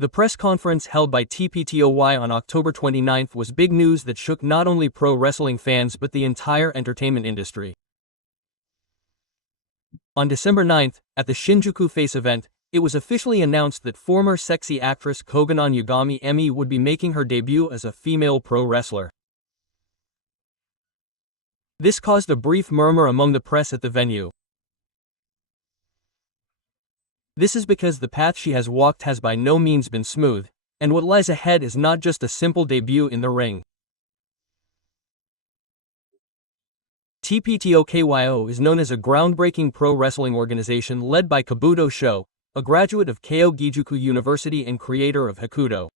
The press conference held by TPTOY on October 29 was big news that shook not only pro wrestling fans but the entire entertainment industry. On December 9, at the Shinjuku Face event, it was officially announced that former sexy actress Koganon Yagami Emi would be making her debut as a female pro wrestler. This caused a brief murmur among the press at the venue. This is because the path she has walked has by no means been smooth, and what lies ahead is not just a simple debut in the ring. TPTOKYO is known as a groundbreaking pro wrestling organization led by Kabuto Sho, a graduate of Keio Gijuku University and creator of Hakudo.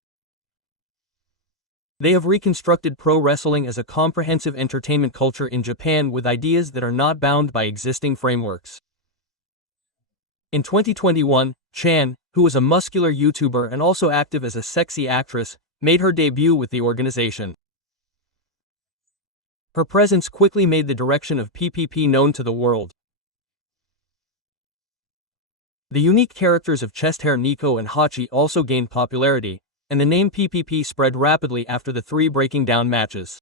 They have reconstructed pro wrestling as a comprehensive entertainment culture in Japan with ideas that are not bound by existing frameworks. In 2021, Chan, who was a muscular YouTuber and also active as a sexy actress, made her debut with the organization. Her presence quickly made the direction of PPP known to the world. The unique characters of chest hair Nico and Hachi also gained popularity, and the name PPP spread rapidly after the 3 breaking down matches.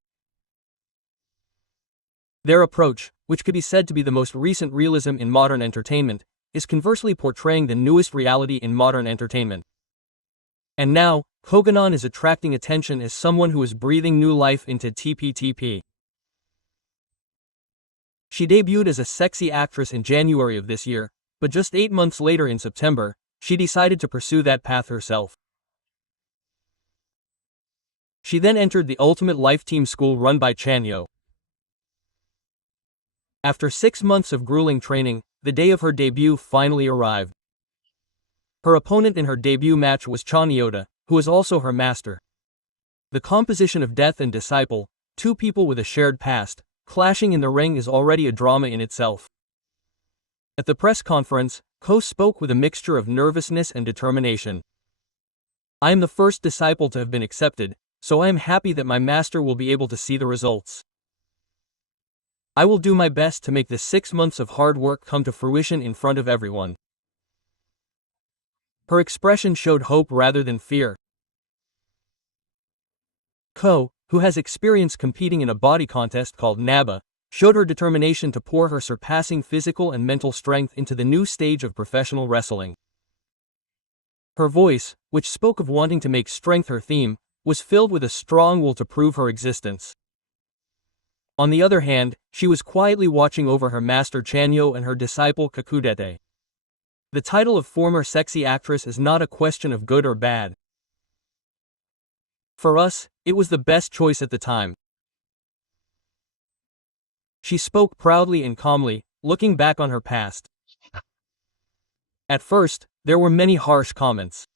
Their approach, which could be said to be the most recent realism in modern entertainment, is conversely portraying the newest reality in modern entertainment. And now, Koganon is attracting attention as someone who is breathing new life into TPTP. She debuted as a sexy actress in January of this year, but just 8 months later in September, she decided to pursue that path herself. She then entered the Ultimate Life Team school run by Chanyo. After 6 months of grueling training, the day of her debut finally arrived. Her opponent in her debut match was Chanyoda, who is also her master. The composition of Death and Disciple, 2 people with a shared past, clashing in the ring is already a drama in itself. At the press conference, Ko spoke with a mixture of nervousness and determination. "I am the first disciple to have been accepted, so I am happy that my master will be able to see the results. I will do my best to make the 6 months of hard work come to fruition in front of everyone." Her expression showed hope rather than fear. Ko, who has experience competing in a body contest called NABA, showed her determination to pour her surpassing physical and mental strength into the new stage of professional wrestling. Her voice, which spoke of wanting to make strength her theme, was filled with a strong will to prove her existence. On the other hand, she was quietly watching over her master Chanyo and her disciple Kakudete. The title of former sexy actress is not a question of good or bad. For us, it was the best choice at the time. She spoke proudly and calmly, looking back on her past. At first, there were many harsh comments.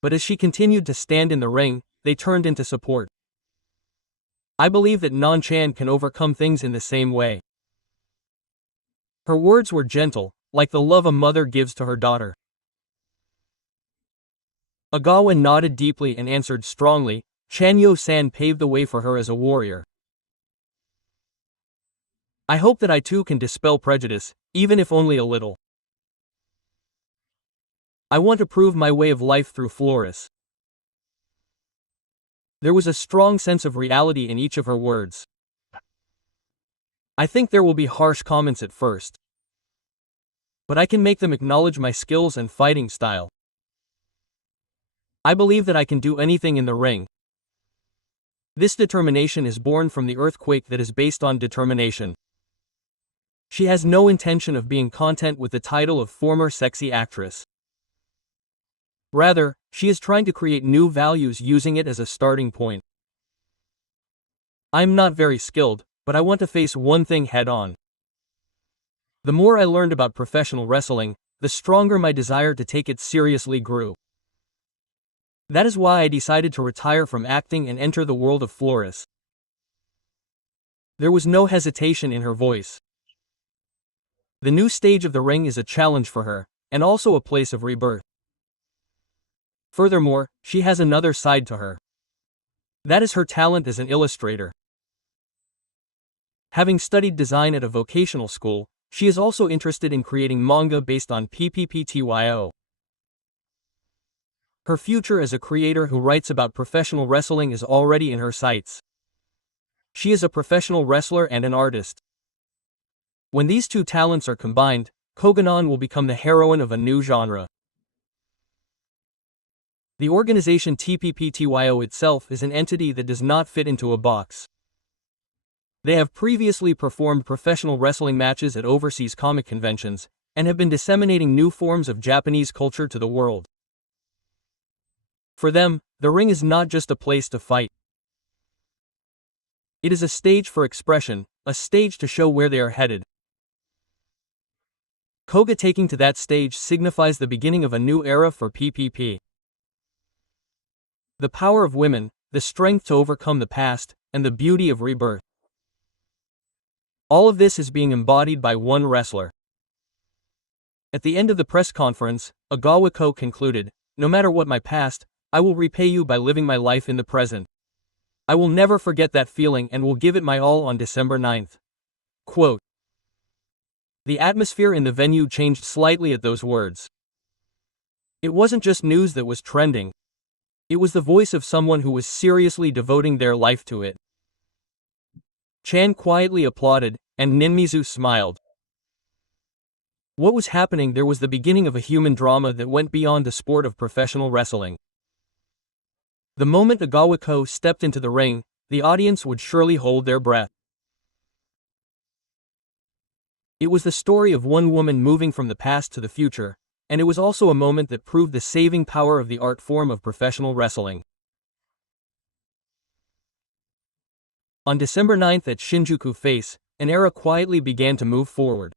But as she continued to stand in the ring, they turned into support. "I believe that Non-chan can overcome things in the same way." Her words were gentle, like the love a mother gives to her daughter. Agawa nodded deeply and answered strongly, "Chanyo-san paved the way for her as a warrior. I hope that I too can dispel prejudice, even if only a little. I want to prove my way of life through Flores." There was a strong sense of reality in each of her words. "I think there will be harsh comments at first. But I can make them acknowledge my skills and fighting style. I believe that I can do anything in the ring." This determination is born from the earthquake that is based on determination. She has no intention of being content with the title of former sexy actress. Rather, she is trying to create new values using it as a starting point. "I'm not very skilled, but I want to face one thing head on. The more I learned about professional wrestling, the stronger my desire to take it seriously grew. That is why I decided to retire from acting and enter the world of Flores." There was no hesitation in her voice. The new stage of the ring is a challenge for her, and also a place of rebirth. Furthermore, she has another side to her. That is her talent as an illustrator. Having studied design at a vocational school, she is also interested in creating manga based on PPPTYO. Her future as a creator who writes about professional wrestling is already in her sights. She is a professional wrestler and an artist. When these two talents are combined, Koganon will become the heroine of a new genre. The organization TPPTYO itself is an entity that does not fit into a box. They have previously performed professional wrestling matches at overseas comic conventions, and have been disseminating new forms of Japanese culture to the world. For them, the ring is not just a place to fight. It is a stage for expression, a stage to show where they are headed. Koga taking to that stage signifies the beginning of a new era for PPP. The power of women, the strength to overcome the past, and the beauty of rebirth. All of this is being embodied by one wrestler. At the end of the press conference, Ogawa-ko concluded, "No matter what my past, I will repay you by living my life in the present. I will never forget that feeling and will give it my all on December 9th. Quote. The atmosphere in the venue changed slightly at those words. It wasn't just news that was trending. It was the voice of someone who was seriously devoting their life to it. Chan quietly applauded, and Ninmizu smiled. What was happening there was the beginning of a human drama that went beyond the sport of professional wrestling. The moment Ogawa-ko stepped into the ring, the audience would surely hold their breath. It was the story of one woman moving from the past to the future, and it was also a moment that proved the saving power of the art form of professional wrestling. On December 9th at Shinjuku Face, an era quietly began to move forward.